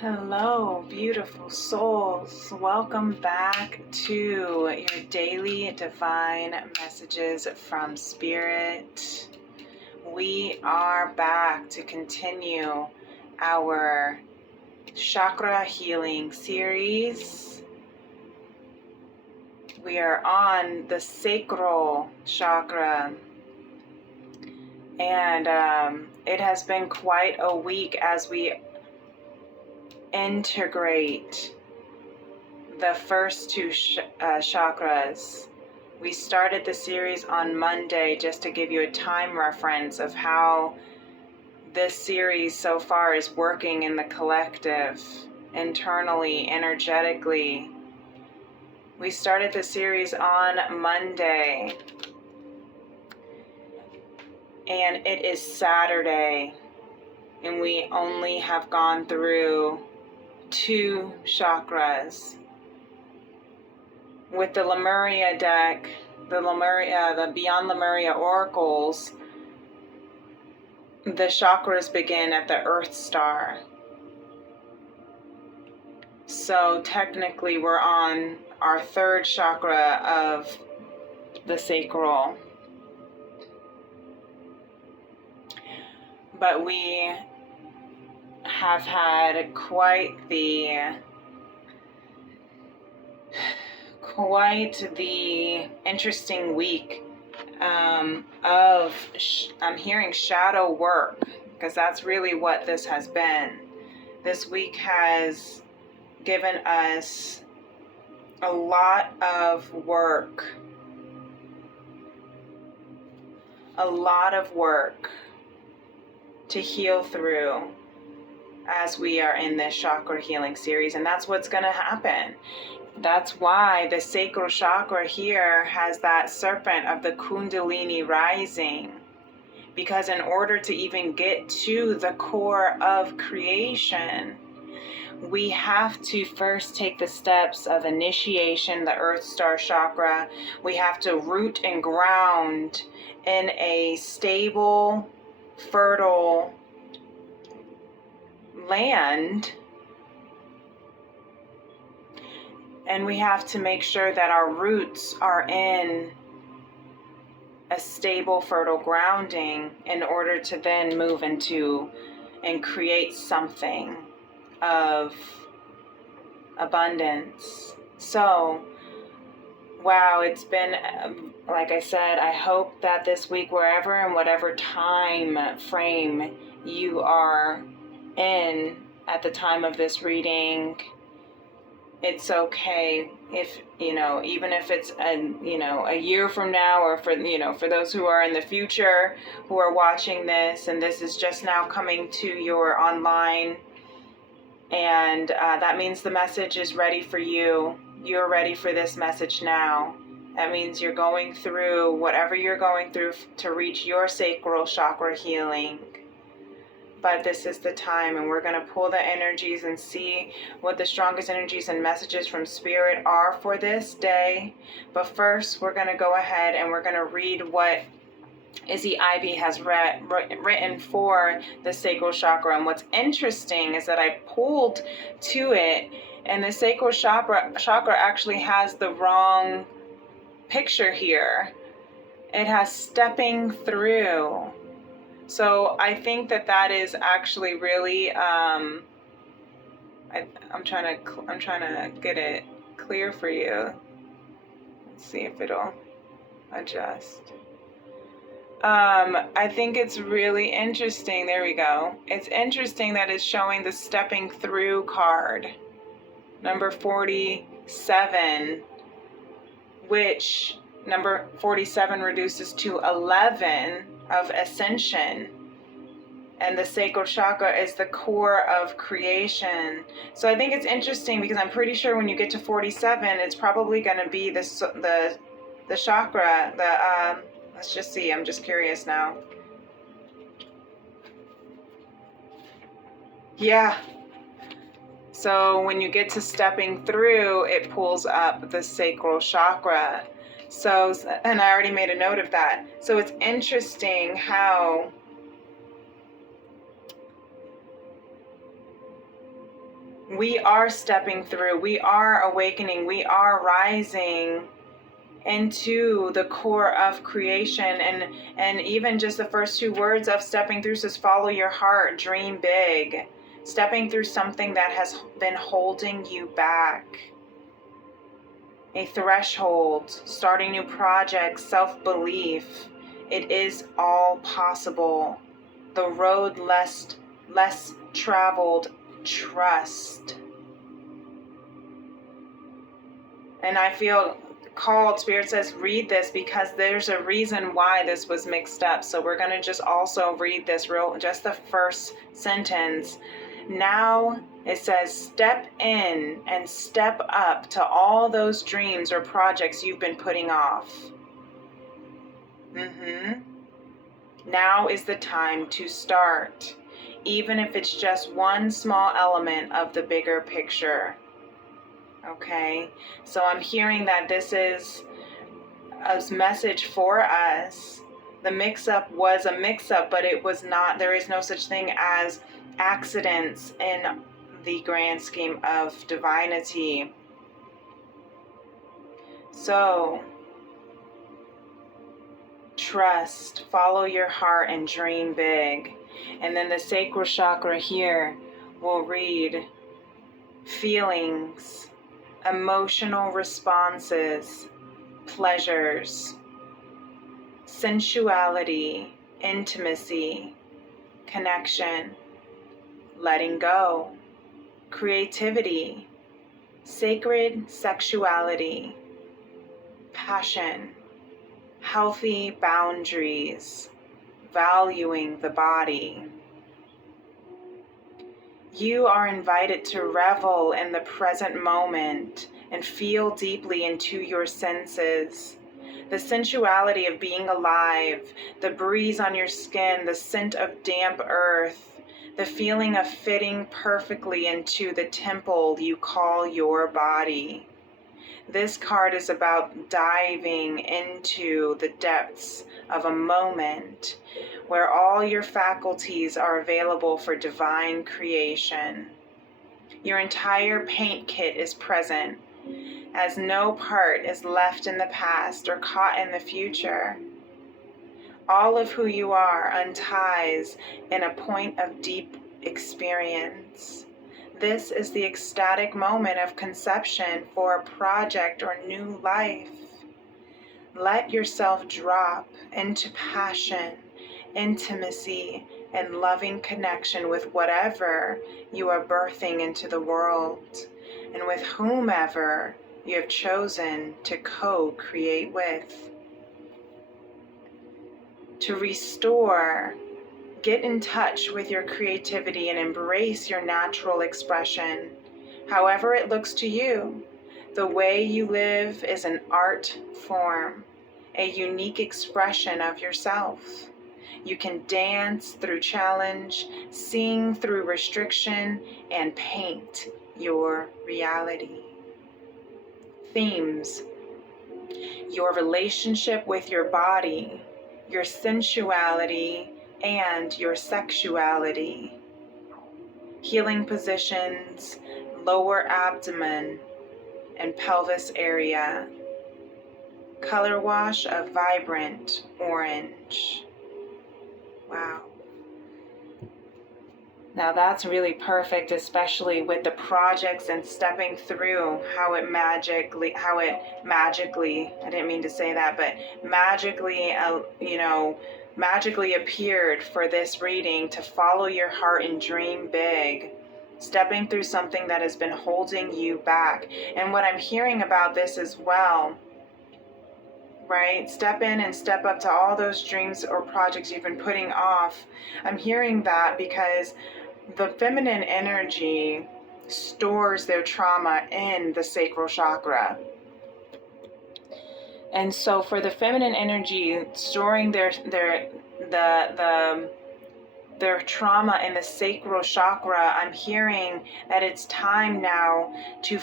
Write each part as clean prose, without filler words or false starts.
Hello, beautiful souls. Welcome back to your daily divine messages from Spirit. We are back to continue our chakra healing series. We are on the sacral chakra, and it has been quite a week as we integrate the first two chakras. We started the series on Monday just to give you a time reference of how this series so far is working in the collective, internally, energetically. We started the series on Monday, and it is Saturday, and we only have gone through two chakras. With the Lemuria deck, the Beyond Lemuria oracles, the chakras begin at the Earth Star. So technically we're on our third chakra of the sacral. But we have had quite the interesting week of I'm hearing shadow work, because that's really what this has been. This week has given us a lot of work to heal through as we are in this chakra healing series, and that's what's going to happen. That's why the sacral chakra here has that serpent of the Kundalini rising, because in order to even get to the core of creation, we have to first take the steps of initiation, the Earth Star chakra. We have to root and ground in a stable, fertile land, and we have to make sure that our roots are in a stable, fertile grounding in order to then move into and create something of abundance. So, wow, it's been, like I said, I hope that this week, wherever and whatever time frame you are in at the time of this reading, it's okay if, even if it's a year from now, or for those who are in the future who are watching this and this is just now coming to your online, and that means the message is ready for you. You're ready for this message now. That means you're going through whatever you're going through to reach your sacral chakra healing. But this is the time, and we're going to pull the energies and see what the strongest energies and messages from Spirit are for this day. But first, we're going to go ahead and we're going to read what Izzy Ivy has written for the sacral chakra. And what's interesting is that I pulled to it, and the sacral chakra actually has the wrong picture here. It has stepping through. So I think that is actually really I'm trying to get it clear for you. Let's see if it'll adjust. I think it's really interesting. There we go. It's interesting that it's showing the stepping through card, number 47, which number 47 reduces to 11 of ascension. And the sacral chakra is the core of creation. So I think it's interesting because I'm pretty sure when you get to 47, it's probably going to be the chakra, let's just see, I'm just curious now. Yeah. So when you get to stepping through, it pulls up the sacral chakra. So, and I already made a note of that. So it's interesting how We are stepping through. We are awakening. We are rising into the core of creation. And even just the first two words of stepping through says, follow your heart, dream big. Stepping through something that has been holding you back. A threshold, starting new projects, self-belief. It is all possible. The road less traveled, trust. And I feel called, Spirit says, read this because there's a reason why this was mixed up. So we're going to just also read this just the first sentence. Now it says, step in and step up to all those dreams or projects you've been putting off. Now is the time to start, even if it's just one small element of the bigger picture. Okay, so I'm hearing that this is a message for us. The mix-up was a mix-up, but it was not. There is no such thing as accidents in the grand scheme of divinity. So, trust, follow your heart, and dream big. And then the sacral chakra here will read feelings, emotional responses, pleasures, sensuality, intimacy, connection, letting go, creativity, sacred sexuality, passion, healthy boundaries, valuing the body. You are invited to revel in the present moment and feel deeply into your senses. The sensuality of being alive, the breeze on your skin, the scent of damp earth, the feeling of fitting perfectly into the temple you call your body. This card is about diving into the depths of a moment where all your faculties are available for divine creation. Your entire paint kit is present, as no part is left in the past or caught in the future. All of who you are unties in a point of deep experience. This is the ecstatic moment of conception for a project or new life. Let yourself drop into passion, intimacy, and loving connection with whatever you are birthing into the world, and with whomever you have chosen to co-create with. To restore, get in touch with your creativity and embrace your natural expression, however it looks to you. The way you live is an art form, a unique expression of yourself. You can dance through challenge, sing through restriction, and paint your reality. Themes: your relationship with your body, your sensuality, and your sexuality. Healing positions, lower abdomen and pelvis area. Color wash of vibrant orange. Wow. Now that's really perfect, especially with the projects and stepping through how it magically, I didn't mean to say that, but magically appeared for this reading to follow your heart and dream big, stepping through something that has been holding you back. And what I'm hearing about this as well, right? Step in and step up to all those dreams or projects you've been putting off. I'm hearing that because the feminine energy stores their trauma in the sacral chakra. And so for the feminine energy storing their trauma in the sacral chakra, I'm hearing that it's time now to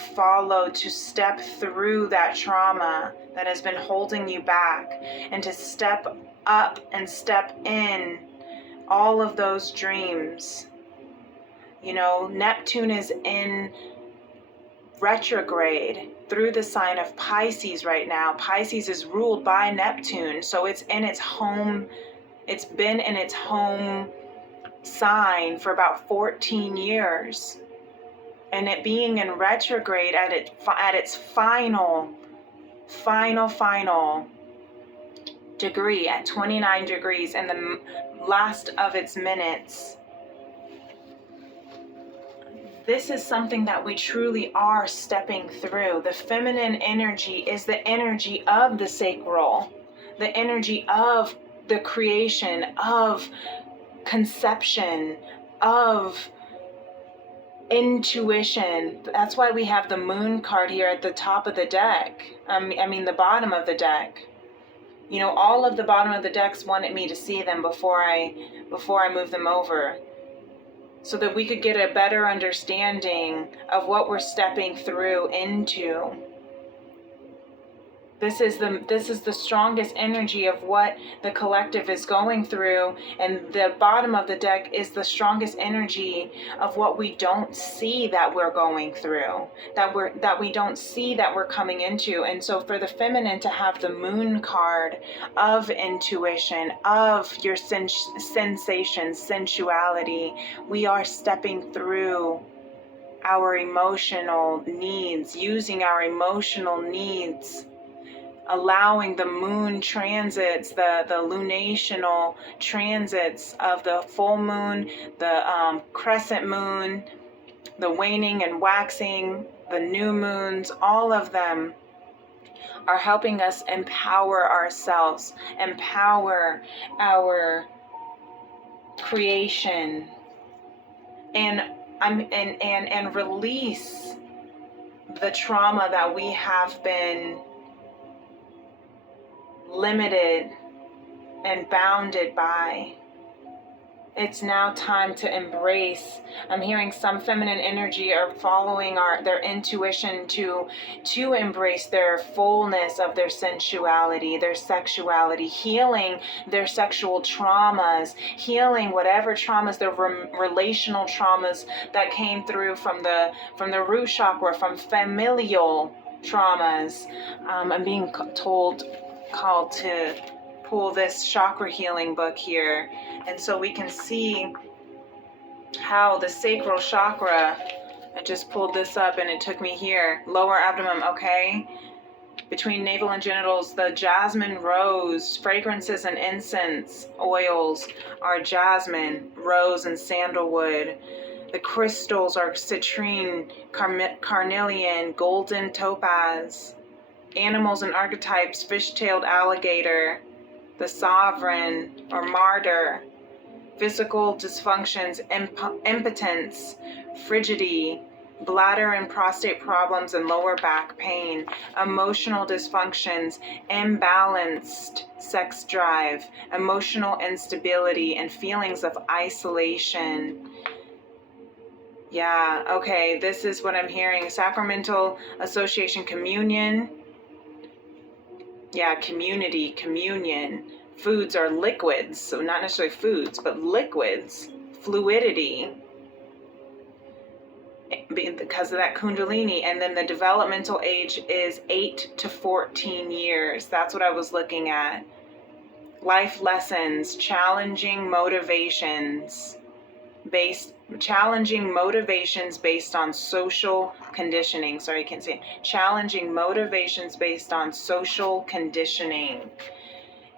step through that trauma that has been holding you back, and to step up and step in all of those dreams, You know, Neptune is in retrograde through the sign of Pisces right now. Pisces is ruled by Neptune, so it's in its home. It's been in its home sign for about 14 years. And it being in retrograde at its final degree at 29 degrees in the last of its minutes. This is something that we truly are stepping through. The feminine energy is the energy of the sacral, the energy of the creation, of conception, of intuition. That's why we have the moon card here at the top of the deck. I mean the bottom of the deck. You know, all of the bottom of the decks wanted me to see them before I move them over, so that we could get a better understanding of what we're stepping through into. This is the strongest energy of what the collective is going through, and the bottom of the deck is the strongest energy of what we don't see that we're going through, that we don't see that we're coming into. And so for the feminine to have the moon card of intuition, of your sensations, sensuality, we are stepping through our emotional needs, using our emotional needs, allowing the moon transits, the lunational transits of the full moon, the crescent moon, the waning and waxing, the new moons, all of them are helping us empower ourselves, empower our creation, and release the trauma that we have been limited and bounded by. It's now time to embrace. I'm hearing some feminine energy are following their intuition to embrace their fullness of their sensuality, their sexuality, healing their sexual traumas, healing whatever traumas, their relational traumas that came through from the root chakra, from familial traumas. I'm being called to pull this chakra healing book here, and so we can see how the sacral chakra, I just pulled this up and it took me here, lower abdomen, okay, between navel and genitals. The jasmine rose fragrances and incense oils are jasmine, rose, and sandalwood. The crystals are citrine, carnelian, golden topaz. Animals and archetypes: fish-tailed alligator, the sovereign or martyr. Physical dysfunctions: impotence, frigidity, bladder and prostate problems, and lower back pain. Emotional dysfunctions: imbalanced sex drive, emotional instability, and feelings of isolation. Yeah, okay, this is what I'm hearing. Sacramental association, communion. Yeah, community, communion. Foods are liquids, so not necessarily foods, but liquids. Fluidity, because of that kundalini. And then the developmental age is 8 to 14 years. That's what I was looking at. Life lessons, challenging motivations based on social conditioning. Sorry, I can't say it. Challenging motivations based on social conditioning.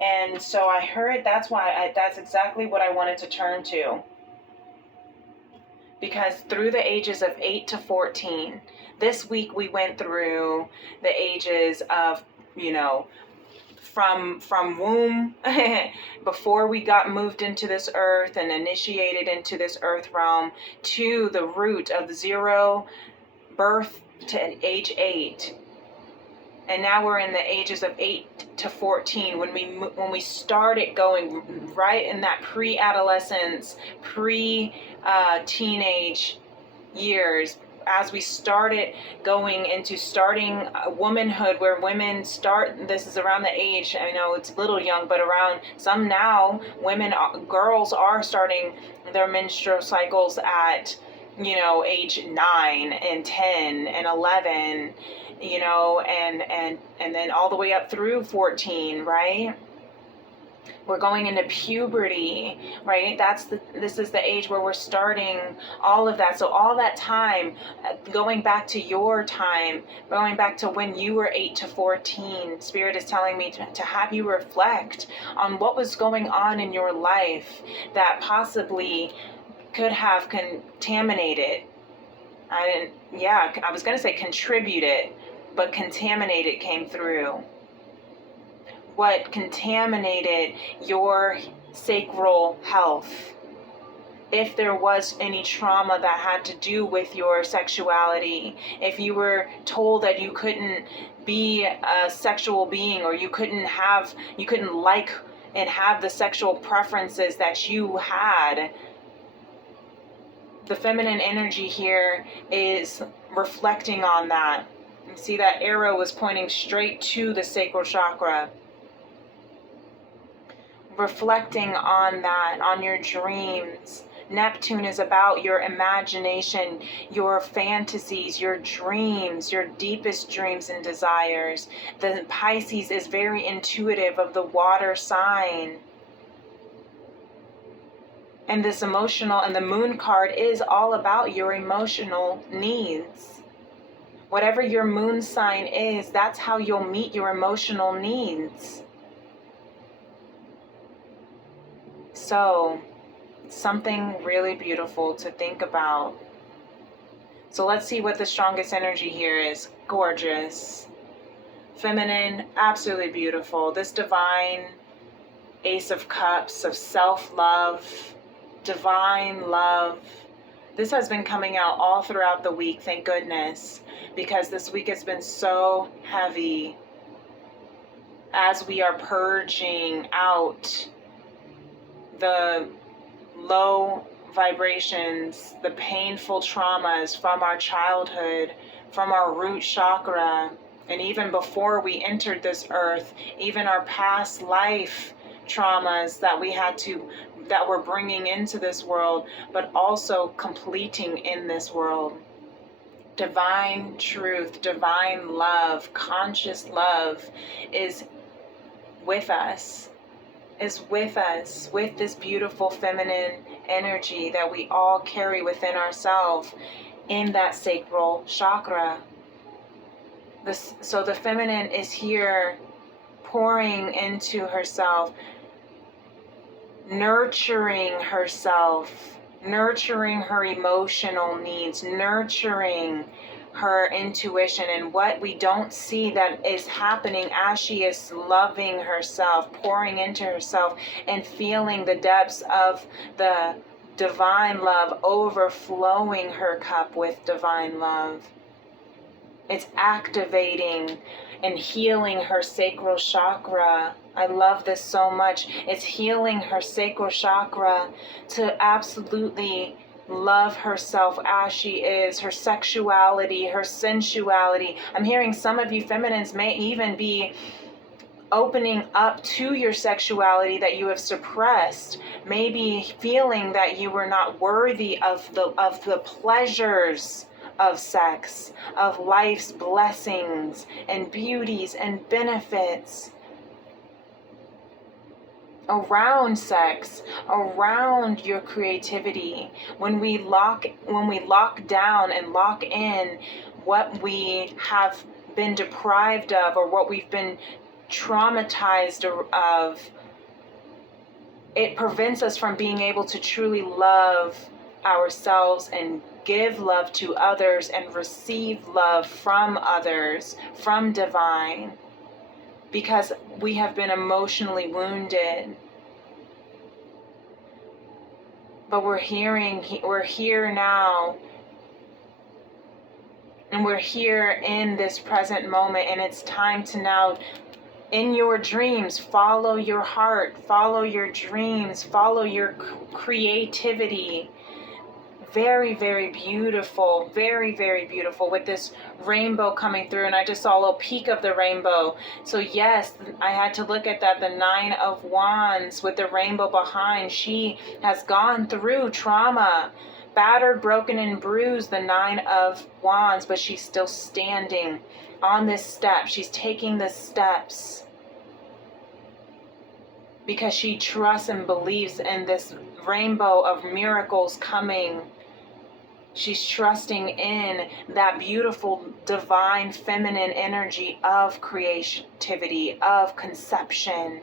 And so I heard that's exactly what I wanted to turn to. Because through the ages of 8 to 14, this week we went through the ages of, from womb, before we got moved into this earth and initiated into this earth realm, to the root of 0 birth to age 8. And now we're in the ages of 8 to 14 when we started going right in that pre-adolescence, pre-teenage years, as we started going into starting womanhood, where women start, this is around the age, I know it's a little young, but around some now, girls are starting their menstrual cycles at age 9 and 10 and 11, and then all the way up through 14, right? We're going into puberty, right? This is the age where we're starting all of that. So all that time, going back to your time, going back to when you were 8 to 14, Spirit is telling me to have you reflect on what was going on in your life that possibly could have contaminated. I was going to say contributed, but contaminated came through. What contaminated your sacral health? If there was any trauma that had to do with your sexuality, if you were told that you couldn't be a sexual being, or you couldn't like and have the sexual preferences that you had, the feminine energy here is reflecting on that. You see that arrow was pointing straight to the sacral chakra. Reflecting on that, on your dreams. Neptune is about your imagination, your fantasies, your dreams, your deepest dreams and desires. The Pisces is very intuitive, of the water sign. And this emotional, and the moon card is all about your emotional needs. Whatever your moon sign is, that's how you'll meet your emotional needs. So, something really beautiful to think about. So let's see what the strongest energy here is. Gorgeous. Feminine, absolutely beautiful. This divine Ace of Cups of self-love, divine love. This has been coming out all throughout the week, thank goodness, because this week has been so heavy as we are purging out the low vibrations, the painful traumas from our childhood, from our root chakra, and even before we entered this earth, even our past life traumas that we're bringing into this world, but also completing in this world. Divine truth, divine love, conscious love is with us. With this beautiful feminine energy that we all carry within ourselves in that sacral chakra. So the feminine is here pouring into herself, nurturing herself, nurturing her emotional needs, nurturing her intuition, and what we don't see that is happening as she is loving herself, pouring into herself, and feeling the depths of the divine love overflowing her cup with divine love. It's activating and healing her sacral chakra. I love this so much. It's healing her sacral chakra to absolutely love herself as she is, her sexuality, her sensuality. I'm hearing some of you feminines may even be opening up to your sexuality that you have suppressed, maybe feeling that you were not worthy of the pleasures of sex, of life's blessings and beauties and benefits around sex, around your creativity. When we lock down and lock in what we have been deprived of, or what we've been traumatized of, it prevents us from being able to truly love ourselves and give love to others and receive love from others, from divine, because we have been emotionally wounded. But we're here now, and we're here in this present moment, and it's time to now, in your dreams, follow your heart, follow your dreams, follow your creativity. Very, very beautiful, very, very beautiful, with this rainbow coming through, and I just saw a little peek of the rainbow. So yes, I had to look at that, the 9 of Wands with the rainbow behind. She has gone through trauma, battered, broken, and bruised, the 9 of Wands, but she's still standing on this step. She's taking the steps because she trusts and believes in this rainbow of miracles coming. She's trusting in that beautiful, divine, feminine energy of creativity, of conception.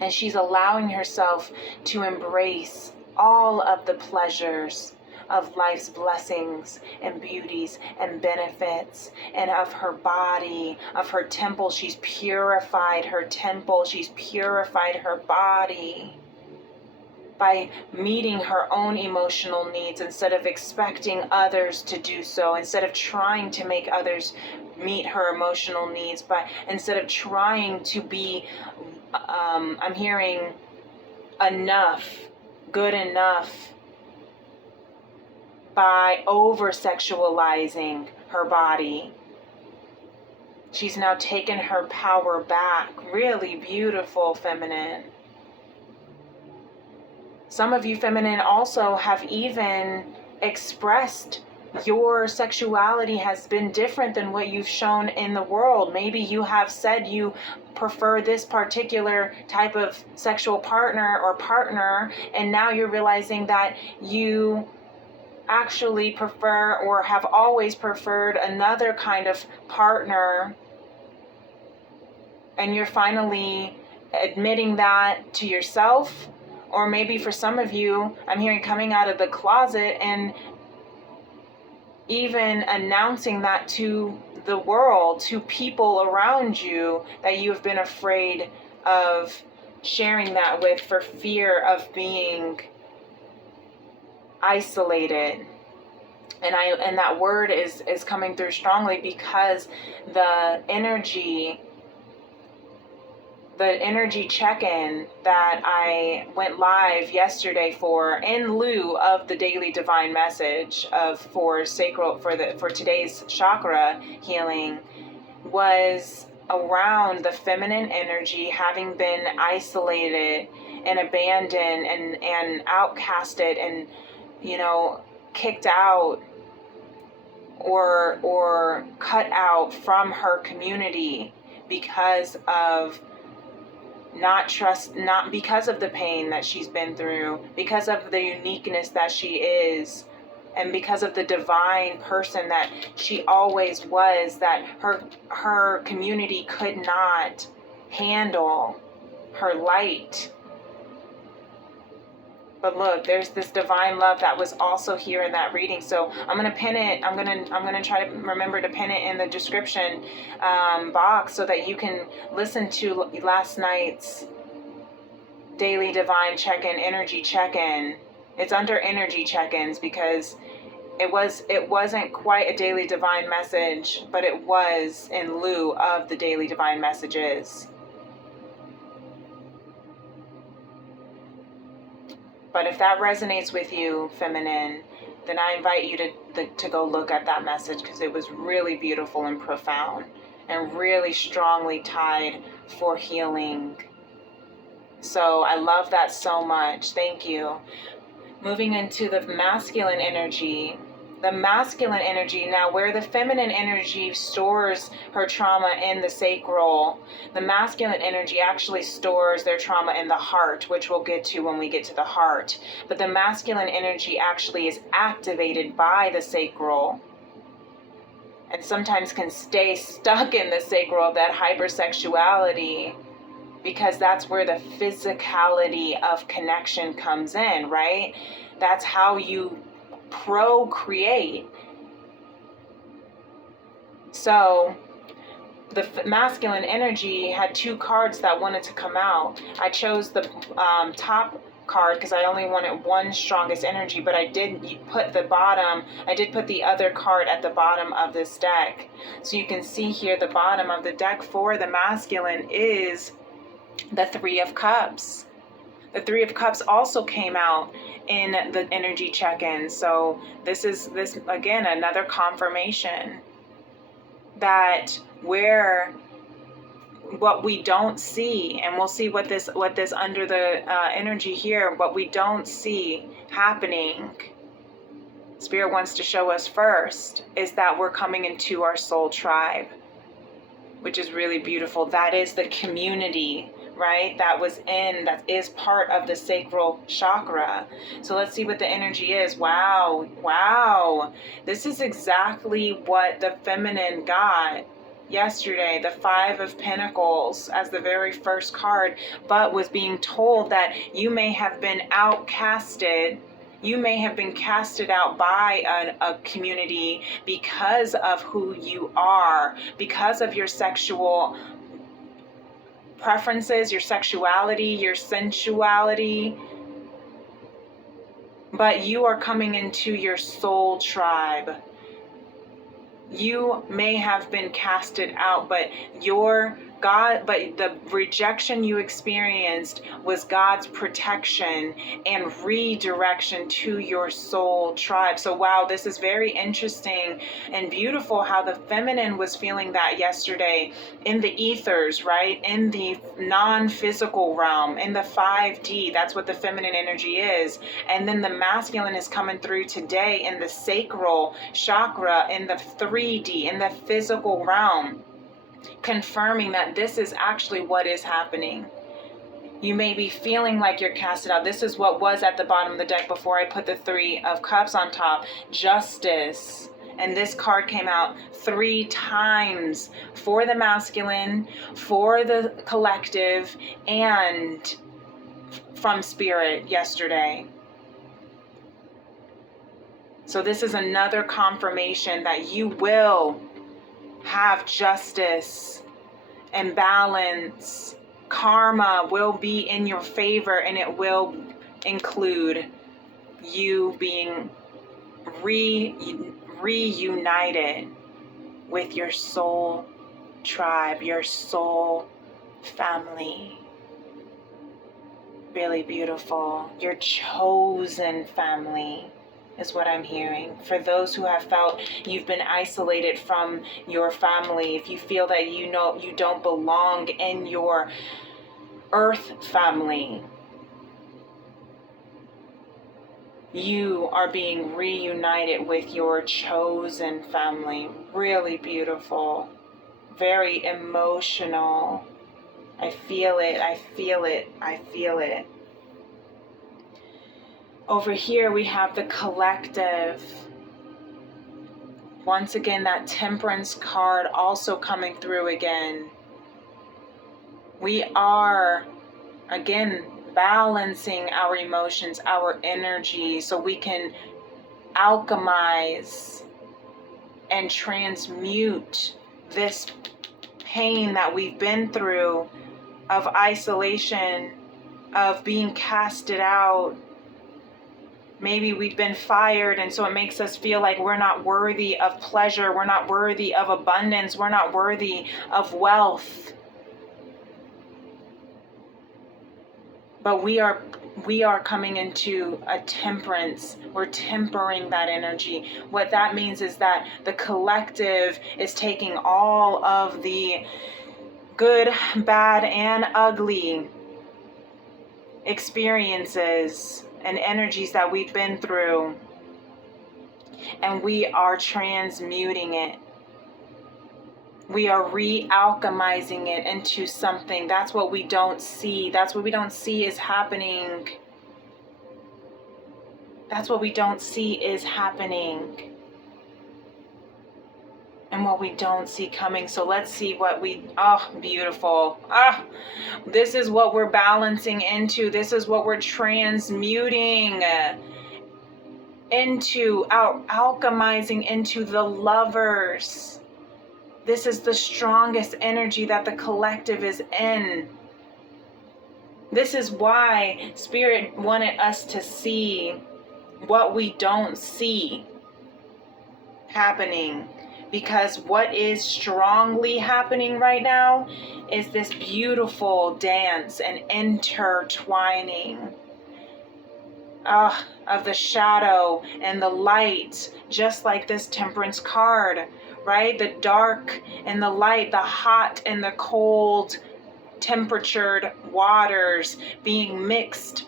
And she's allowing herself to embrace all of the pleasures of life's blessings and beauties and benefits, and of her body, of her temple. She's purified her temple. She's purified her body by meeting her own emotional needs instead of expecting others to do so, instead of trying to make others meet her emotional needs, but instead of trying to be, I'm hearing enough, good enough, by over-sexualizing her body. She's now taken her power back. Really beautiful, feminine. Some of you feminine also have even expressed your sexuality has been different than what you've shown in the world. Maybe you have said you prefer this particular type of sexual partner, and now you're realizing that you actually prefer or have always preferred another kind of partner, and you're finally admitting that to yourself. Or maybe for some of you, I'm hearing coming out of the closet and even announcing that to the world, to people around you, that you have been afraid of sharing that with for fear of being isolated. And that word is coming through strongly because the energy check-in that I went live yesterday for, in lieu of the daily divine message for SACRAL, for today's chakra healing, was around the feminine energy having been isolated and abandoned and outcasted and, kicked out or cut out from her community because of not because of the pain that she's been through, because of the uniqueness that she is, and because of the divine person that she always was, that her community could not handle her light. But look, there's this divine love that was also here in that reading. So I'm gonna pin it. I'm gonna try to remember to pin it in the description box so that you can listen to last night's daily divine check-in, energy check-in. It's under energy check-ins because it wasn't quite a daily divine message, but it was in lieu of the daily divine messages. But if that resonates with you, feminine, then I invite you to go look at that message because it was really beautiful and profound and really strongly tied for healing. So I love that so much. Thank you. Moving into the masculine energy. The masculine energy, now where the feminine energy stores her trauma in the sacral, the masculine energy actually stores their trauma in the heart, which we'll get to when we get to the heart. But the masculine energy actually is activated by the sacral and sometimes can stay stuck in the sacral, that hypersexuality, because that's where the physicality of connection comes in, right? That's how you procreate. So the masculine energy had 2 cards that wanted to come out. I chose the top card because I only wanted one strongest energy, but I did put the other card at the bottom of this deck. So you can see here the bottom of the deck for the masculine is the 3 of Cups. The 3 of Cups also came out in the energy check-in. So this again, another confirmation that what we don't see, and we'll see what this under the energy here, what we don't see happening Spirit wants to show us first is that we're coming into our soul tribe, which is really beautiful. That is the community, right? That is part of the sacral chakra. So let's see what the energy is. Wow. This is exactly what the feminine got yesterday. The 5 of Pentacles as the very first card, but was being told that you may have been outcasted. You may have been casted out by a community because of who you are, because of your sexual preferences, your sexuality, your sensuality. But you are coming into your soul tribe. You may have been casted out, but the rejection you experienced was God's protection and redirection to your soul tribe. So wow, this is very interesting and beautiful how the feminine was feeling that yesterday in the ethers, right? In the non-physical realm, in the 5D. That's what the feminine energy is. And then the masculine is coming through today in the sacral chakra, in the 3D, in the physical realm, confirming that this is actually what is happening. You may be feeling like you're casted out. This is what was at the bottom of the deck before I put the 3 of Cups on top. Justice. And this card came out 3 times for the masculine, for the collective, and from Spirit yesterday. So this is another confirmation that you will have justice and balance. Karma will be in your favor, and it will include you being reunited with your soul tribe, your soul family. Really beautiful. Your chosen family is what I'm hearing. For those who have felt you've been isolated from your family, if you feel that you don't belong in your earth family, you are being reunited with your chosen family. Really beautiful. Very emotional. I feel it. Over here we have the collective. Once again, that Temperance card also coming through again. We are, again, balancing our emotions, our energy, so we can alchemize and transmute this pain that we've been through of isolation, of being casted out. Maybe we've been fired, and so it makes us feel like we're not worthy of pleasure, we're not worthy of abundance, we're not worthy of wealth. But we are coming into a temperance. We're tempering that energy. What that means is that the collective is taking all of the good, bad, and ugly experiences and energies that we've been through, and we are transmuting it. We are re-alchemizing it into something. That's what we don't see. That's what we don't see is happening. That's what we don't see is happening. And what we don't see coming. So let's see what beautiful. This is what we're balancing into. This is what we're transmuting into, alchemizing into the Lovers. This is the strongest energy that the collective is in. This is why Spirit wanted us to see what we don't see happening. Because what is strongly happening right now is this beautiful dance and intertwining of the shadow and the light, just like this Temperance card, right? The dark and the light, the hot and the cold, temperatured waters being mixed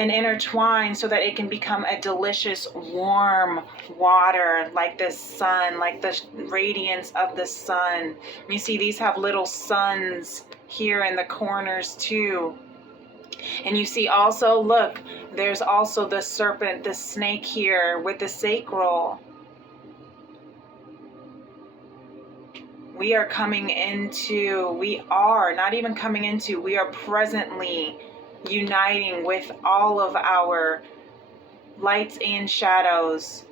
and intertwine so that it can become a delicious warm water, like the sun, like the radiance of the sun. You see these have little suns here in the corners too. And you see also, look, there's also the serpent, the snake here with the sacral. We are coming into, we are not even coming into, we are presently uniting with all of our lights and shadows,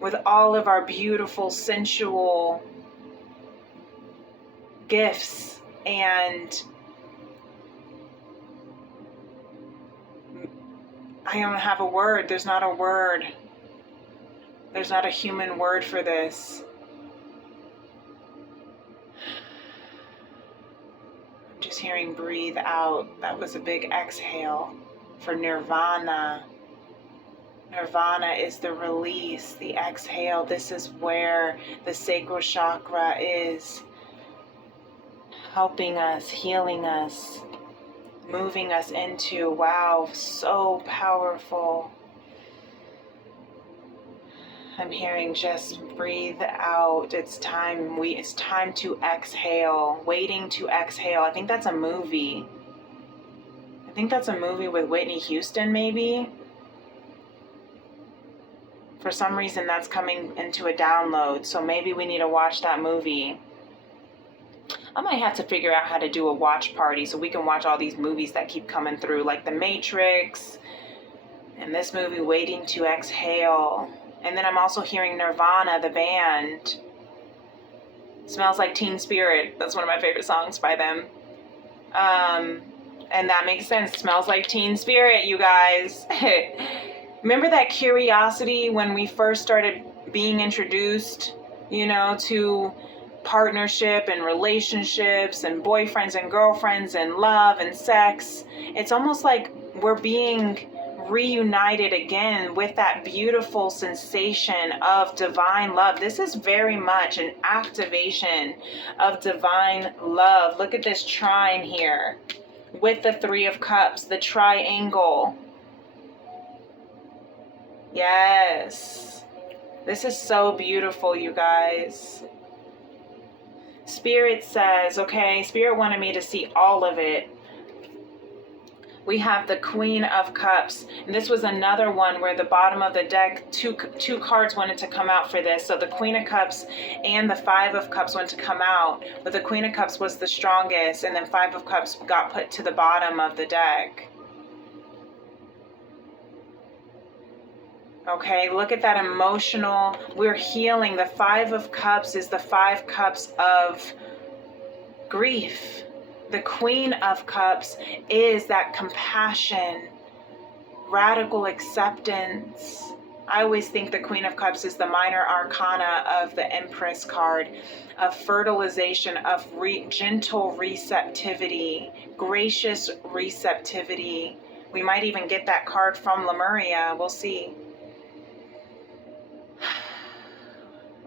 with all of our beautiful sensual gifts. And I don't have a word. There's not a word. There's not a human word for this. I'm just hearing breathe out. That was a big exhale for nirvana. Nirvana is the release, the exhale. This is where the sacral chakra is helping us, healing us, moving us into, wow, so powerful. I'm hearing just breathe out. It's time. It's time to exhale. Waiting to exhale. I think that's a movie. I think that's a movie with Whitney Houston, maybe. For some reason, that's coming into a download. So maybe we need to watch that movie. I might have to figure out how to do a watch party so we can watch all these movies that keep coming through, like The Matrix and this movie, Waiting to Exhale. And then I'm also hearing Nirvana, the band. Smells Like Teen Spirit. That's one of my favorite songs by them. And that makes sense. Smells like Teen Spirit, you guys. Remember that curiosity when we first started being introduced, to partnership and relationships and boyfriends and girlfriends and love and sex? It's almost like we're being reunited again with that beautiful sensation of divine love. This is very much an activation of divine love. Look at this trine here with the Three of Cups, the triangle. Yes, this is so beautiful, you guys. Spirit says, okay, Spirit wanted me to see all of it. We have the Queen of Cups. And this was another one where the bottom of the deck, two cards wanted to come out for this. So the Queen of Cups and the Five of Cups went to come out. But the Queen of Cups was the strongest. And then Five of Cups got put to the bottom of the deck. Okay, look at that emotional. We're healing. The Five of Cups is the 5 cups of grief. The Queen of Cups is that compassion, radical acceptance. I always think the Queen of Cups is the minor arcana of the Empress card, of fertilization, of gentle receptivity, gracious receptivity. We might even get that card from Lemuria. We'll see.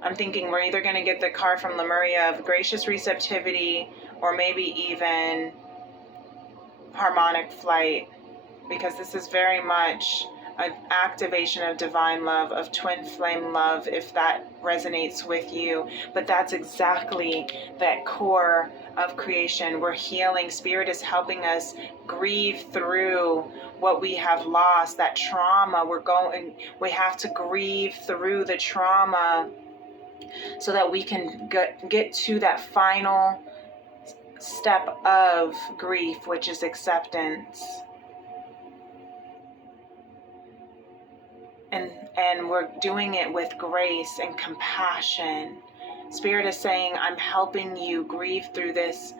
I'm thinking we're either going to get the card from Lemuria of gracious receptivity, or maybe even harmonic flight, because this is very much an activation of divine love, of twin flame love, if that resonates with you. But that's exactly that core of creation. We're healing. Spirit is helping us grieve through what we have lost, that trauma. We have to grieve through the trauma so that we can get to that final step of grief, which is acceptance. And we're doing it with grace and compassion. Spirit is saying, I'm helping you grieve through this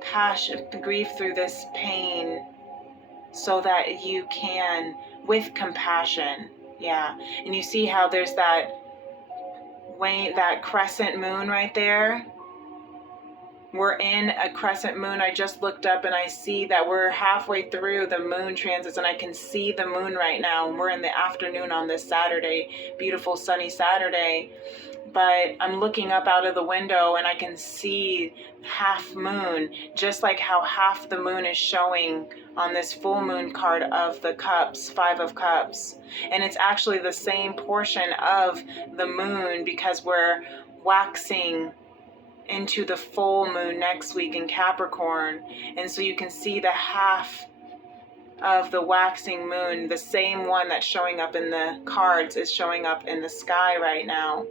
passion, grieve through this pain, so that you can, with compassion. Yeah. And you see how there's that crescent moon right there? We're in a crescent moon. I just looked up and I see that we're halfway through the moon transits, and I can see the moon right now. And we're in the afternoon on this Saturday, beautiful sunny Saturday. but I'm looking up out of the window and I can see half moon, just like how half the moon is showing on this full moon card of the cups, 5 of cups. And it's actually the same portion of the moon because we're waxing into the full moon next week in Capricorn. And so you can see the half of the waxing moon, the same one that's showing up in the cards is showing up in the sky right now.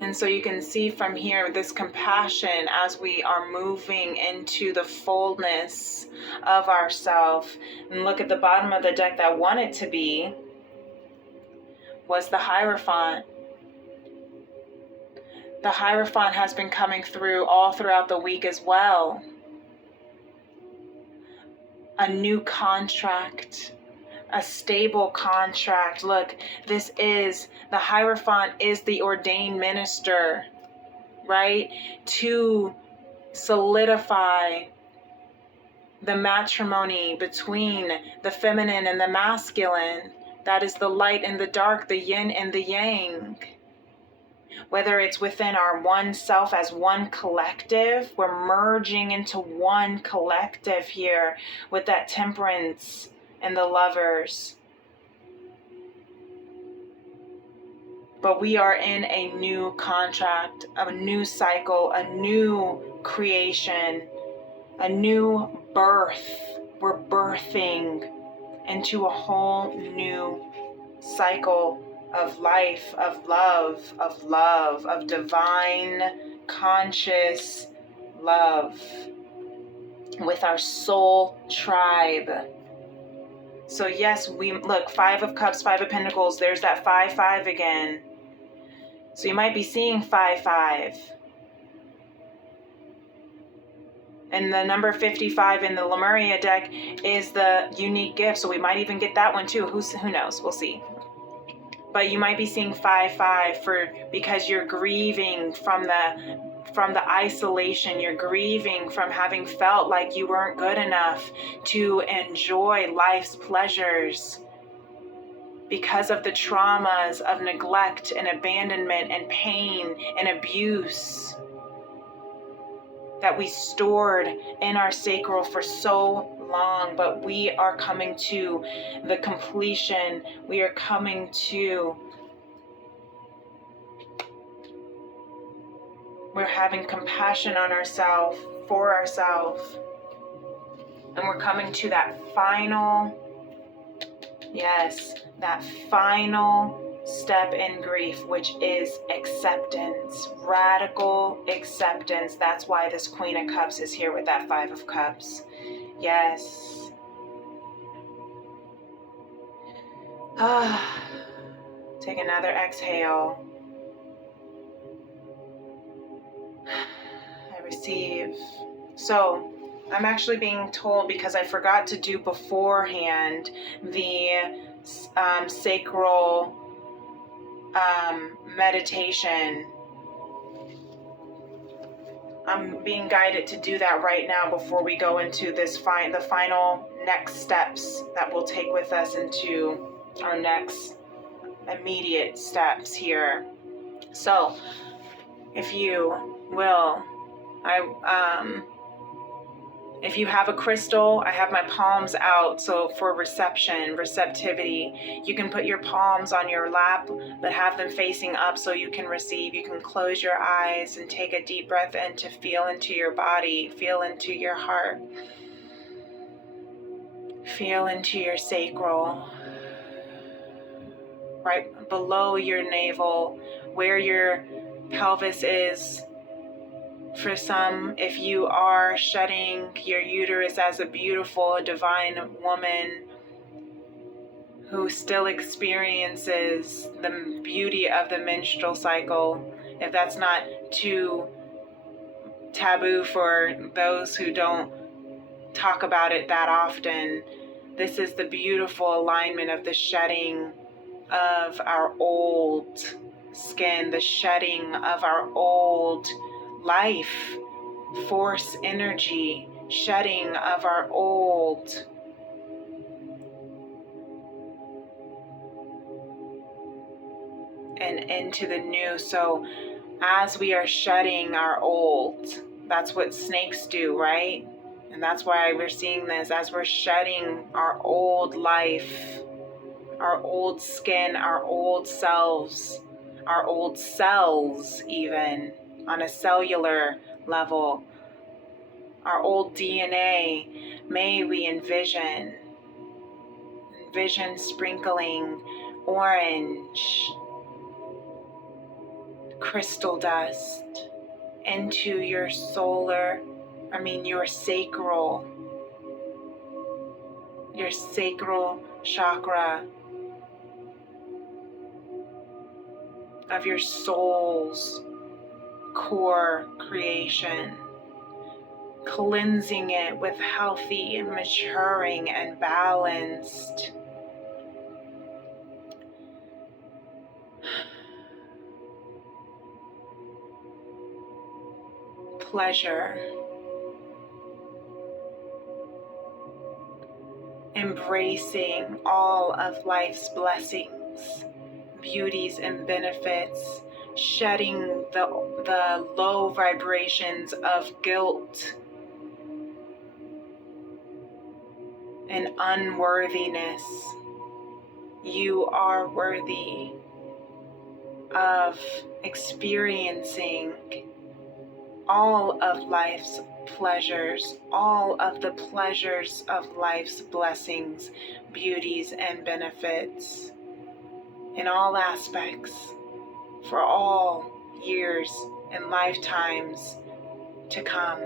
And so you can see from here this compassion as we are moving into the fullness of ourself. And look at the bottom of the deck, that wanted to be was the Hierophant. The Hierophant has been coming through all throughout the week as well. A new contract, a stable contract. Look, this is, the Hierophant is the ordained minister, right? To solidify the matrimony between the feminine and the masculine. That is the light and the dark, the yin and the yang. Whether it's within our one self as one collective, we're merging into one collective here with that Temperance and the Lovers. But we are in a new contract, a new cycle, a new creation, a new birth. We're birthing into a whole new cycle of life, of love, of divine, conscious love with our soul tribe. So yes, we look, 5 of Cups, 5 of Pentacles, there's that 5-5 again. So you might be seeing 5-5. And the number 55 in the Lemuria deck is the unique gift. So we might even get that one too. Who knows? We'll see. But you might be seeing 5-5 because you're grieving from the isolation. You're grieving from having felt like you weren't good enough to enjoy life's pleasures because of the traumas of neglect and abandonment and pain and abuse that we stored in our sacral for so long. But we are coming to the completion. We are coming to, we're having compassion on ourselves, for ourselves, and we're coming to that final, yes, that final step in grief, which is acceptance, radical acceptance. That's why this Queen of Cups is here with that 5 of Cups. Yes. Take another exhale. I receive. So I'm actually being told, because I forgot to do beforehand the sacral meditation. I'm being guided to do that right now before we go into this the final next steps that we'll take with us into our next immediate steps here. So if you will, if you have a crystal, I have my palms out, so for receptivity, you can put your palms on your lap, but have them facing up so you can receive. You can close your eyes and take a deep breath in to feel into your body, feel into your heart, feel into your sacral, right below your navel, where your pelvis is. For some, if you are shedding your uterus as a beautiful, divine woman who still experiences the beauty of the menstrual cycle, if that's not too taboo for those who don't talk about it that often, this is the beautiful alignment of the shedding of our old skin, the shedding of our old life force energy, shedding of our old and into the new. So as we are shedding our old, that's what snakes do, right? And that's why we're seeing this. As we're shedding our old life, our old skin, our old selves, our old cells, even on a cellular level, our old DNA, may we envision sprinkling orange crystal dust into your your sacral chakra of your soul's core creation, cleansing it with healthy and maturing and balanced pleasure, embracing all of life's blessings, beauties, and benefits, shedding the low vibrations of guilt and unworthiness. You are worthy of experiencing all of life's pleasures, all of the pleasures of life's blessings, beauties, and benefits in all aspects, for all years and lifetimes to come.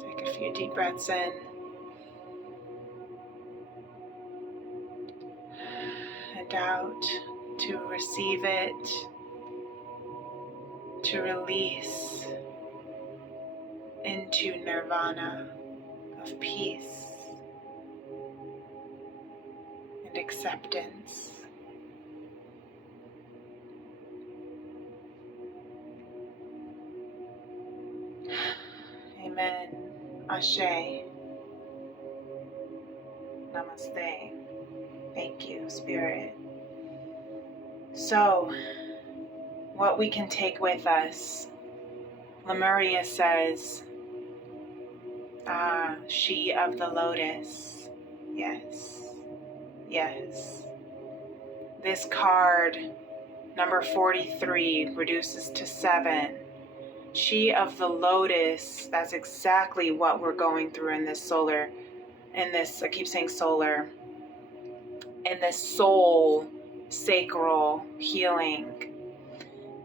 Take a few deep breaths in and out to receive it, to release into nirvana of peace and acceptance. Amen. Ashe. Namaste. Thank you, Spirit. So, what we can take with us, Lemuria says, she of the lotus. Yes, yes. This card, number 43, reduces to 7. She of the lotus, that's exactly what we're going through in this I keep saying solar, in this soul sacral healing.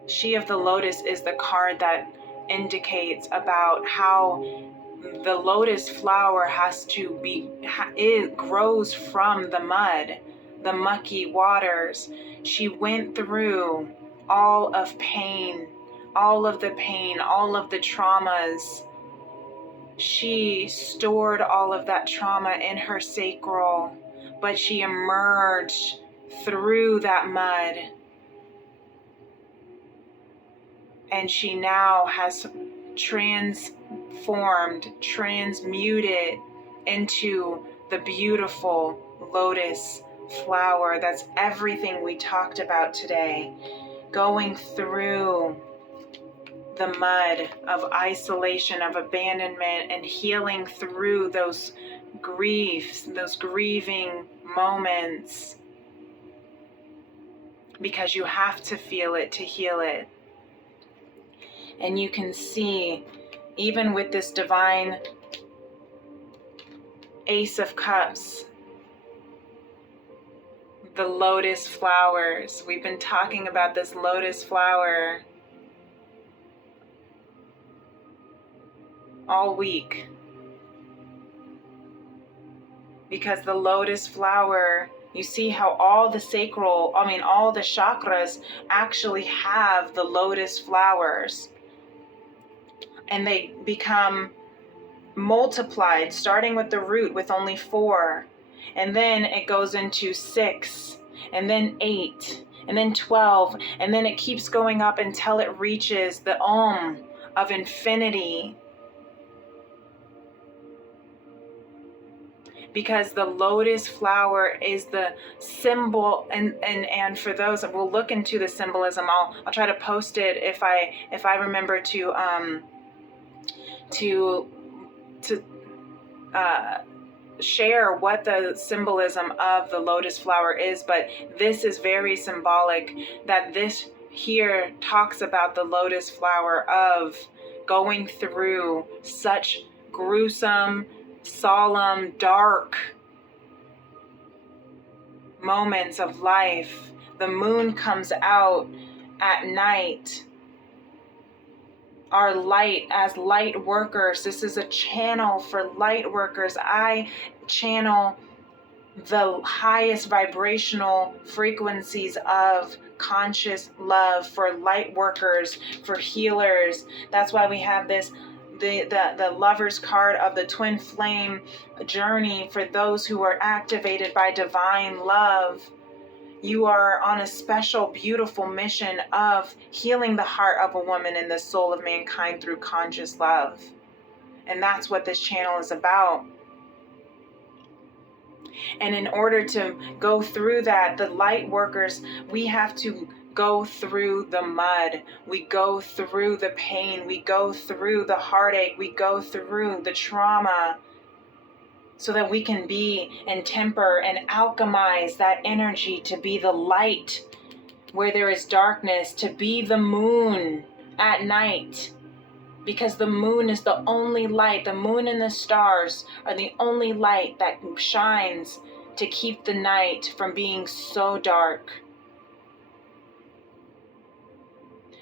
She of the lotus is the card that indicates about how the lotus flower it grows from the mud, the mucky waters. She went through all of the pain, all of the traumas. She stored all of that trauma in her sacral, but she emerged through that mud. And she now has transmuted into the beautiful lotus flower. That's everything we talked about today. Going through the mud of isolation, of abandonment, and healing through those griefs, those grieving moments. Because you have to feel it to heal it. And you can see, even with this divine Ace of Cups, the lotus flowers. We've been talking about this lotus flower all week. Because the lotus flower, you see how all the chakras actually have the lotus flowers. And they become multiplied, starting with the root with only 4. And then it goes into 6, and then 8, and then 12, and then it keeps going up until it reaches the Om of infinity. because the lotus flower is the symbol, and for those, we'll look into the symbolism. I'll try to post it if I remember to share what the symbolism of the lotus flower is, but this is very symbolic, that this here talks about the lotus flower of going through such gruesome, solemn, dark moments of life. The moon comes out at night. Our light, as light workers, this is a channel for light workers. I channel the highest vibrational frequencies of conscious love for light workers, for healers. That's why we have this, the lover's card of the twin flame journey for those who are activated by divine love. You are on a special, beautiful mission of healing the heart of a woman and the soul of mankind through conscious love. And that's what this channel is about. And in order to go through that, the light workers, we have to go through the mud. We go through the pain. We go through the heartache. We go through the trauma, so that we can be and temper and alchemize that energy to be the light where there is darkness, to be the moon at night. Because the moon is the only light. The moon and the stars are the only light that shines to keep the night from being so dark.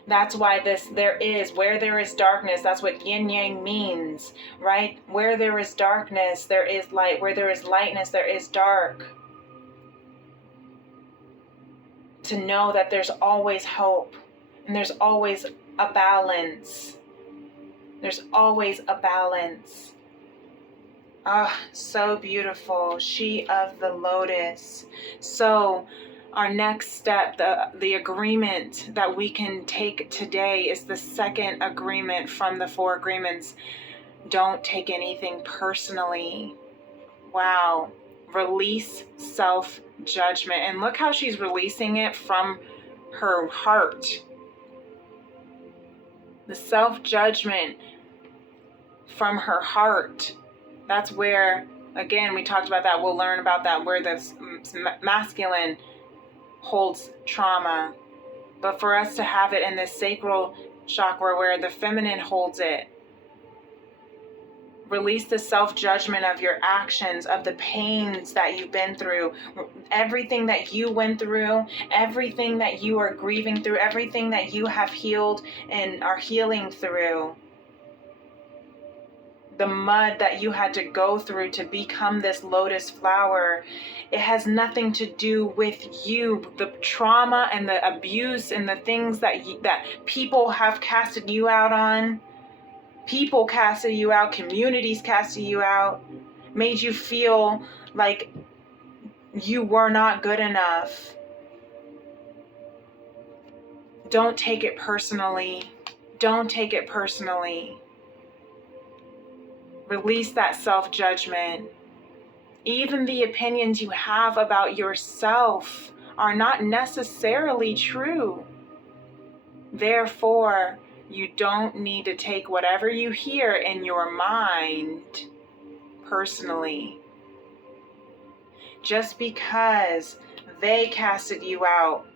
That's why where there is darkness, that's what yin yang means, right? Where there is darkness, there is light. Where there is lightness, there is dark. To know that there's always hope, and there's always a balance. There's always a balance. Ah, so beautiful. She of the lotus. So, our next step, the agreement that we can take today is the second agreement from the 4 agreements. Don't take anything personally. Wow. Release self-judgment. And look how she's releasing it from her heart. The self-judgment from her heart. That's where, again, we talked about that. We'll learn about that, where the masculine holds trauma, but for us to have it in the sacral chakra where the feminine holds it. Release the self-judgment of your actions, of the pains that you've been through, everything that you went through, everything that you are grieving through, everything that you have healed and are healing through. The mud that you had to go through to become this lotus flower, it has nothing to do with you. The trauma and the abuse and the things that people have casted you out on, people casted you out, communities casted you out, made you feel like you were not good enough. Don't take it personally. Don't take it personally. Release that self-judgment. Even the opinions you have about yourself are not necessarily true. Therefore, you don't need to take whatever you hear in your mind personally. Just because they casted you out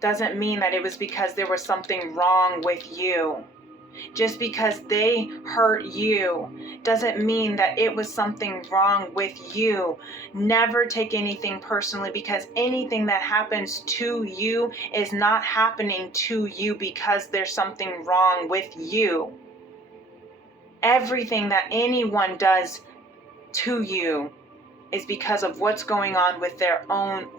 doesn't mean that it was because there was something wrong with you. Just because they hurt you doesn't mean that it was something wrong with you. Never take anything personally, because anything that happens to you is not happening to you because there's something wrong with you. Everything that anyone does to you is because of what's going on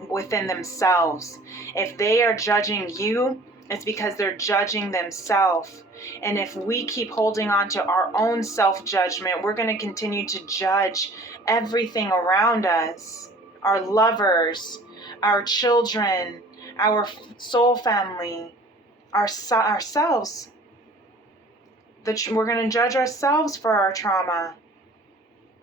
within themselves. If they are judging you, it's because they're judging themselves. And if we keep holding on to our own self-judgment, we're going to continue to judge everything around us. Our lovers, our children, our soul family, ourselves. We're going to judge ourselves for our trauma.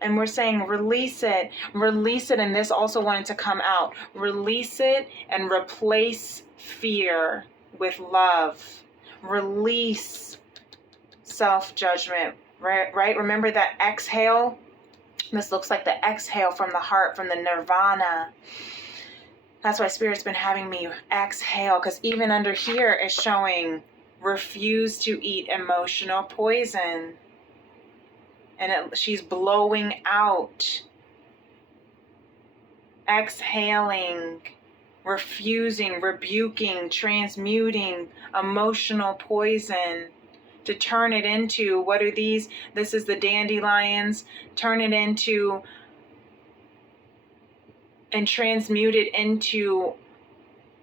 And we're saying release it, and this also wanted to come out. Release it and replace fear with love. Release self-judgment, right? Remember that exhale? This looks like the exhale from the heart, from the nirvana. That's why Spirit's been having me exhale, because even under here is showing refuse to eat emotional poison. And she's blowing out, exhaling, refusing, rebuking, transmuting emotional poison to turn it into, what are these? This is the dandelions. Turn it into and transmute it into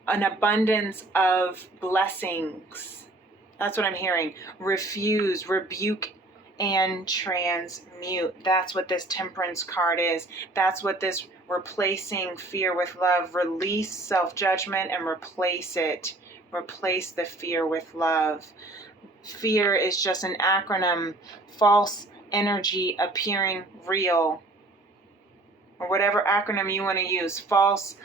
an abundance of blessings. That's what I'm hearing. Refuse, rebuke, and transmute. That's what this Temperance card is. That's what this replacing fear with love. Release self-judgment and replace it. Replace the fear with love. Fear is just an acronym. False energy appearing real. Or whatever acronym you want to use. False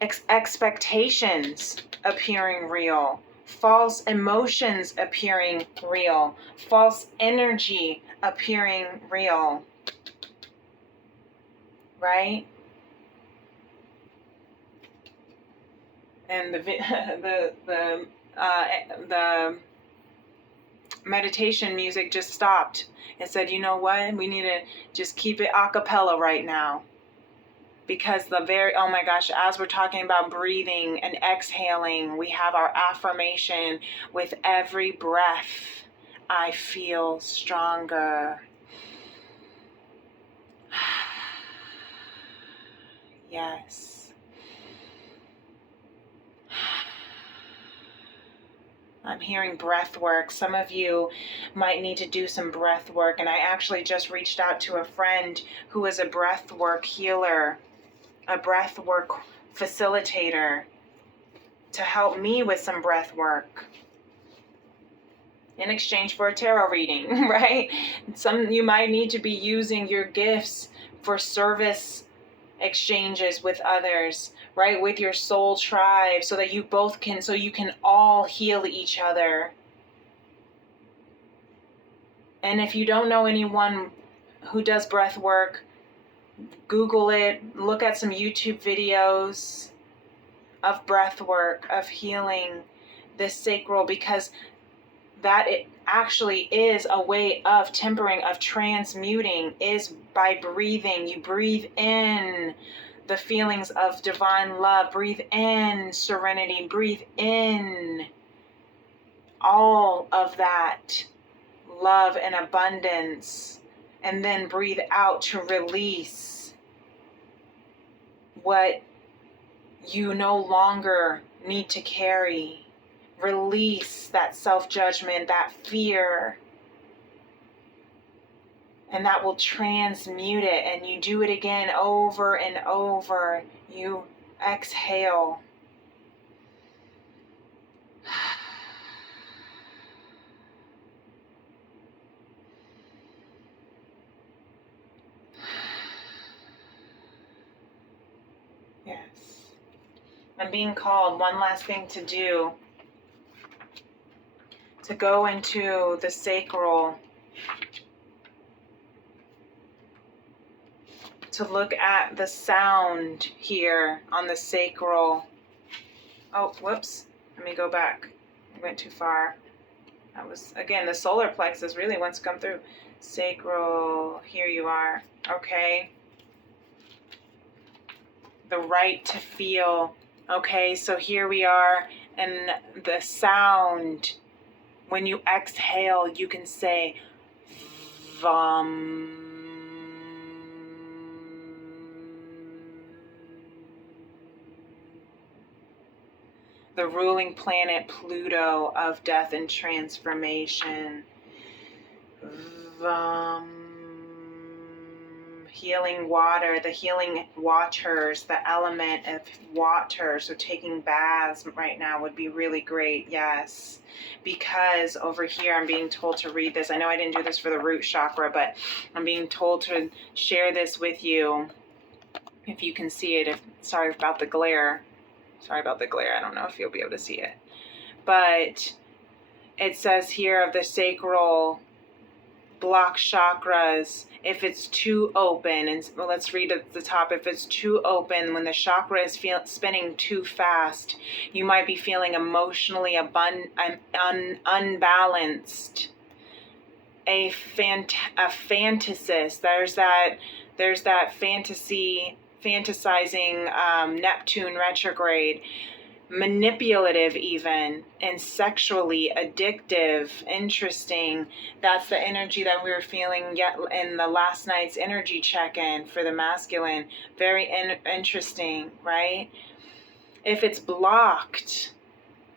expectations appearing real. False emotions appearing real. False energy appearing real. Right? And the meditation music just stopped and said, you know what? We need to just keep it a cappella right now. Because oh my gosh, as we're talking about breathing and exhaling, we have our affirmation: with every breath, I feel stronger. Yes. I'm hearing breath work. Some of you might need to do some breath work. And I actually just reached out to a friend who is a breath work healer, a breath work facilitator, to help me with some breath work in exchange for a tarot reading, right? You might need to be using your gifts for service exchanges with others, right? With your soul tribe, so that you can all heal each other. And if you don't know anyone who does breath work, Google it, look at some YouTube videos of breath work, of healing this sacral, because that it actually is a way of tempering, of transmuting, is by breathing. You breathe in the feelings of divine love, breathe in serenity, breathe in all of that love and abundance, and then breathe out to release what you no longer need to carry. Release that self-judgment, that fear, and that will transmute it. And you do it again over and over. You exhale. Yes. I'm being called, one last thing to do, to go into the sacral, to look at the sound here on the sacral. Oh, whoops. Let me go back. I went too far. That was, again, the solar plexus really wants to come through. Sacral, here you are. Okay. The right to feel. Okay, so here we are. And the sound, when you exhale, you can say VUM. The ruling planet Pluto of death and transformation. VUM. healing water, the healing waters, the element of water. So taking baths right now would be really great, yes. Because over here I'm being told to read this. I know I didn't do this for the root chakra, but I'm being told to share this with you. If you can see it, sorry about the glare. I don't know if you'll be able to see it. But it says here of the sacral block chakras, if it's too open, and let's read at the top, if it's too open, when the chakra is spinning too fast, you might be feeling emotionally unbalanced. A fantasist. There's that fantasizing Neptune retrograde, manipulative even, and sexually addictive, interesting. That's the energy that we were feeling in the last night's energy check-in for the masculine. Very interesting, right? If it's blocked,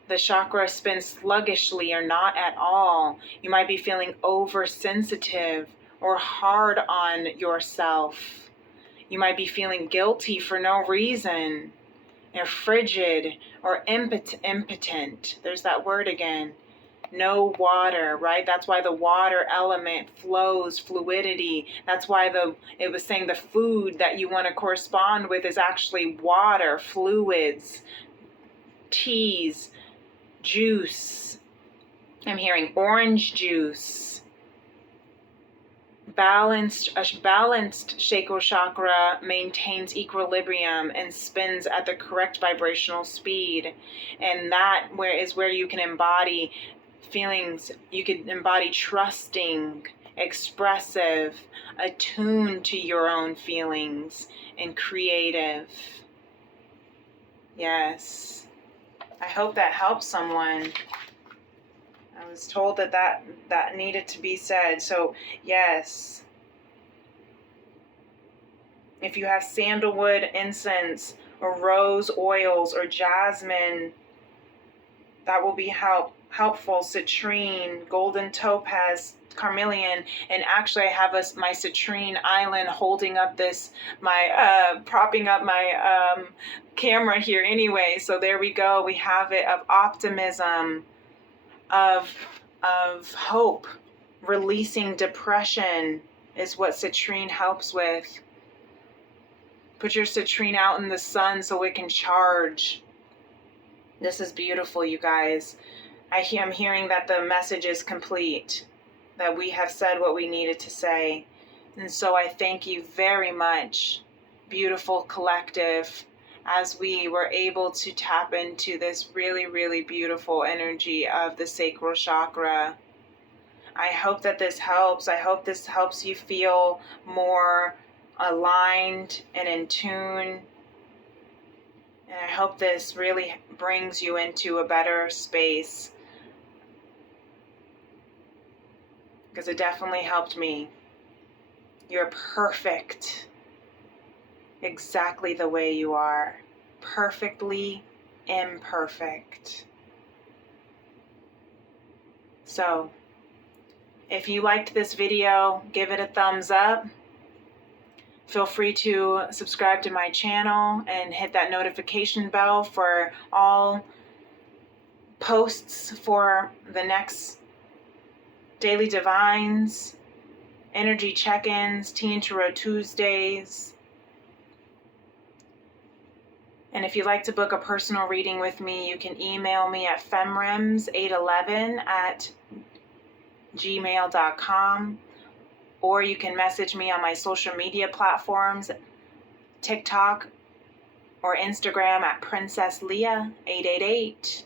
the chakra spins sluggishly or not at all, you might be feeling oversensitive or hard on yourself. You might be feeling guilty for no reason. They're frigid or impotent. There's that word again. No water, right? That's why the water element flows, fluidity. That's why it was saying the food that you want to correspond with is actually water, fluids, teas, juice. I'm hearing orange juice. A balanced sacral chakra maintains equilibrium and spins at the correct vibrational speed, and that is where you can embody feelings. You can embody trusting, expressive, attuned to your own feelings, and creative. Yes, I hope that helps someone. I was told that needed to be said. So, yes. If you have sandalwood incense or rose oils or jasmine, that will be helpful. Citrine, golden topaz, carmelian. And actually I have my citrine island holding up propping up my camera here anyway. So there we go. We have it, of optimism, of hope, releasing depression is what citrine helps with. Put your citrine out in the sun so it can charge. This is beautiful, you guys. I'm hearing that the message is complete, that we have said what we needed to say. And so I thank you very much, beautiful collective, as we were able to tap into this really, really beautiful energy of the sacral chakra. I hope that this helps. I hope this helps you feel more aligned and in tune. And I hope this really brings you into a better space, because it definitely helped me. You're perfect. Exactly the way you are, perfectly imperfect. So, if you liked this video, give it a thumbs up. Feel free to subscribe to my channel and hit that notification bell for all posts for the next Daily Divines, Energy Check-ins, Teen Tarot Tuesdays. And if you'd like to book a personal reading with me, you can email me at femrims811@gmail.com, or you can message me on my social media platforms, TikTok or Instagram at PrincessLeah888.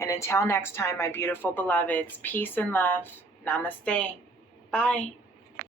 And until next time, my beautiful beloveds, peace and love. Namaste. Bye.